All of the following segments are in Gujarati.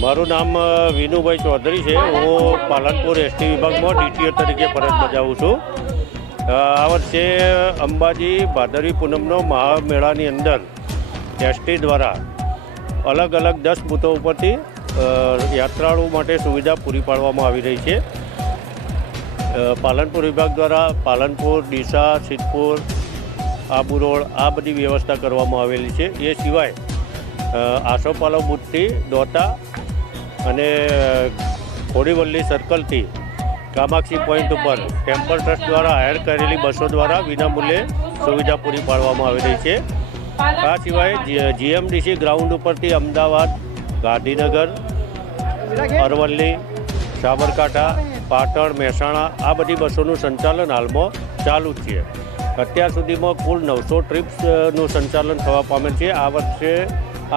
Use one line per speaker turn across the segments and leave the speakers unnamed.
મારું નામ વિનુભાઈ ચૌધરી છે. હું પાલનપુર એસટી વિભાગમાં ડીટીઓ તરીકે ફરજ બજાવું છું. આ વર્ષે અંબાજી ભાદરવી પૂનમનો મહામેળાની અંદર એસટી દ્વારા અલગ અલગ દસ બૂથો ઉપરથી યાત્રાળુ માટે સુવિધા પૂરી પાડવામાં આવી રહી છે. પાલનપુર વિભાગ દ્વારા પાલનપુર ડીસા સિદ્ધપુર આબુ રોડ આ બધી વ્યવસ્થા કરવામાં આવેલી છે. એ સિવાય આસોપાલો આસોપાલવ બુથથી દોતા અને કોડીવલ્લી સર્કલથી કામાક્ષી પોઈન્ટ ઉપર ટેમ્પલ ટ્રસ્ટ દ્વારા હાયર કરેલી બસો દ્વારા વિનામૂલ્યે સુવિધા પૂરી પાડવામાં આવી રહી છે. આ સિવાય જીએમડીસી ગ્રાઉન્ડ ઉપરથી અમદાવાદ, ગાંધીનગર, અરવલ્લી, સાબરકાંઠા, પાટણ, મહેસાણા આ બધી બસોનું સંચાલન હાલમાં ચાલુ છે. અત્યાર સુધીમાં કુલ નવસો ટ્રીપ્સનું સંચાલન થવા પામેલ છે. આ વર્ષે,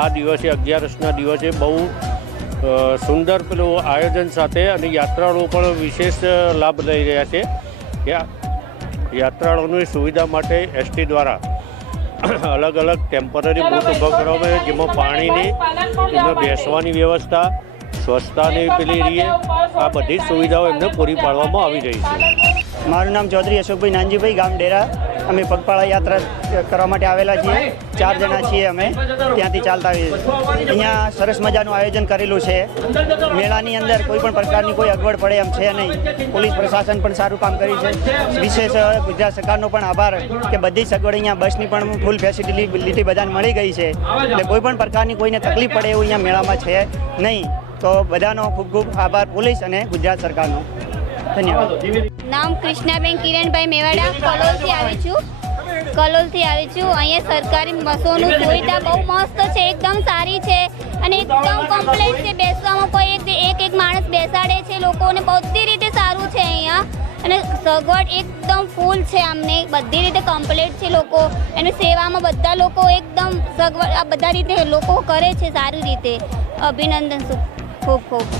આ દિવસે, અગિયારસના દિવસે બહુ સુંદર પેલું આયોજન સાથે અને યાત્રાળુઓ પણ વિશેષ લાભ લઈ રહ્યા છે. યા યાત્રાળુઓની સુવિધા માટે એસટી દ્વારા અલગ અલગ ટેમ્પરરી બૂથ ઊભા કરવામાં આવે જેમાં પાણીની એમાં બેસવાની વ્યવસ્થા સ્વચ્છતાની પેલી રીએ આ બધી સુવિધાઓ એમને પૂરી પાડવામાં આવી રહી છે.
મારું નામ ચૌધરી અશોકભાઈ નાનજીભાઈ ગામ ડેરા અમે પગપાળા યાત્રા કરવા માટે આવેલા છીએ. ચાર જણા છીએ અમે. ત્યાંથી ચાલતા આવીએ અહીંયા સરસ મજાનું આયોજન કરેલું છે. મેળાની અંદર કોઈ પણ પ્રકારની કોઈ અગવડ પડે એમ છે નહીં. પોલીસ પ્રશાસન પણ સારું કામ કર્યું છે. વિશેષ ગુજરાત સરકારનો પણ આભાર કે બધી સગવડ અહીંયા બસની પણ ફૂલ ફેસિલિટી બધાને મળી ગઈ છે. એટલે કોઈ પણ પ્રકારની કોઈને તકલીફ પડે એવું અહીંયા મેળામાં છે નહીં. તો બધાનો ખૂબ ખૂબ આભાર પોલીસ અને ગુજરાત સરકારનો.
નામ કૃષ્ણાબેન કિરણભાઈ મેવાડા. કલોલથી આવી છું. કલોલથી આવી છું. અહીંયા સરકારી બસોનું સુવિધા બહુ મસ્ત છે. એકદમ સારી છે. અને એકદમ કમ્પ્લેટ છે. બેસવામાં કોઈ એક એક એક માણસ બેસાડે છે. લોકોને બધી રીતે સારું છે અહીંયા. અને સગવડ એકદમ ફૂલ છે અમને બધી રીતે કમ્પ્લીટ છે લોકો. અને સેવામાં બધા લોકો એકદમ સગવડ આ બધા રીતે લોકો કરે છે સારી રીતે. અભિનંદન ખૂબ ખૂબ.